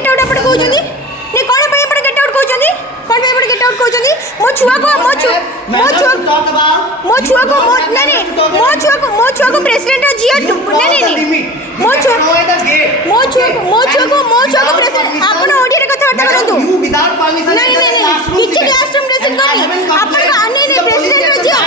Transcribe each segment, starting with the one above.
gate out आपण कहउछंदी ने कोन पे आपण गेट आउट कहउछंदी कोन पे आपण गेट आउट कहउछंदी मो छुआ को नहीं मो छुआ को प्रेसिडेंट जियो नहीं मो छुआ को प्रेसिडेंट आपण ओडिया रे कथा करंतु नहीं किछि क्लासरूम ड्रेसिंग करनी आपण को अन्य नहीं प्रेसिडेंट जियो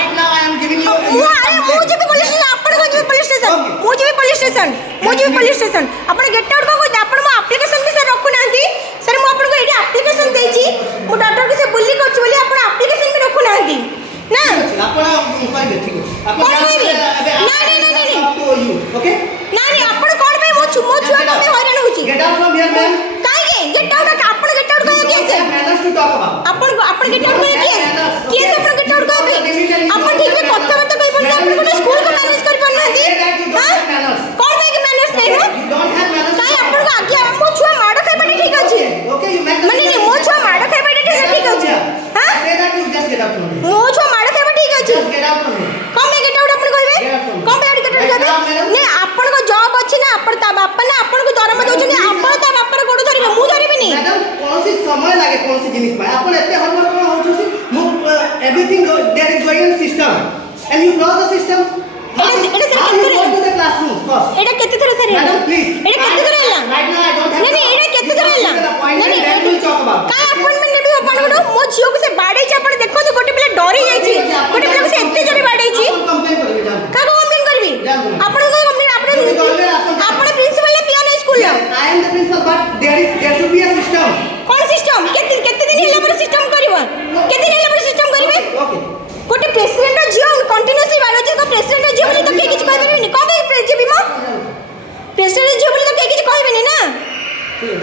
मु जे पुलिस स्टेशन आपण को जे पुलिस स्टेशन मु जे पुलिस स्टेशन आपण गेट आउट को कोइ आपण मो एप्लीकेशन भी सर रखु नांती सर मु आपण को एडी एप्लीकेशन देछि मु डॉक्टर के से बुल्ली करछु बोली आपण एप्लीकेशन भी रखु नांती ना आपण कहबे ठीक है आपण नहीं ओके नहीं आपण कोन पे मो छुआ को मैं हैरान होछि get out from here ma'am काई के गेट आउट आपण गेट आउट कय के से मैनर्स टू टॉक अबाउट आपण गेट आउट कय के आपण गेट आउट कय आपण ठीक है कथा मत कहि बोल आपण को स्कूल को मैनेज कर पन नांती हां कोन पे के मैनर्स नहीं हो यू डोंट हैव मैनर्स काई आपण को आगे मो छुआ माडो खाइ पटे ठीक अछि ओके यू मैन माने नहीं मो छुआ माडो खाइ पटे ठीक अछि हां say that you just get out from मो छुआ माडो खाइ पटे ठीक अछि जस्ट गेट आउट फ्रॉम कम में गेट आउट अपन कहबे कम पे गेट आउट कहबे ने आपण को जॉब अछि ना आपण ता बापा ना आपण को दरमा दोछनी आपण ता बापा रे गोड़ धरिबे मु धरिबिनी मैडम कोनसी समय लागे कोनसी जिनिस पाए आपण एते हड़बड़ कोन होछसी मु everything there is going in system and you cross the system एटा सर केते go to the classroom first एटा केते थरे सर मैडम प्लीज एटा केते थरे हला right now I don't have नहीं एटा केते थरे हला नहीं दैट विल टॉक अबाउट काय अपॉइंटमेंट नेबी अपन को मो जियो को से बाडे छ अपन देखो तो गोटे पिले डरी जाई छी गोटे पिले को से एते जरे बाडे छी आपण कंप्लेन करबे जान का कंप्लेन करबी अपन को कंप्लेन आपण प्रिंसिपल ने पिया नहीं school I am the principal but there should be a system कौन सिस्टम केते दिन हेला पर सिस्टम करबो केते दिन हेला पर सिस्टम करबे ओके गोटे प्रेसिडेंट जियो कंटीन्यूअसली बाडे को प्रेसिडेंट जियो बोली तो के किछ कहबे नहीं कबे प्रेसिडेंट जियो बोली तो के किछ कहबे नहीं ना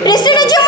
प्रेसिडेंट जियो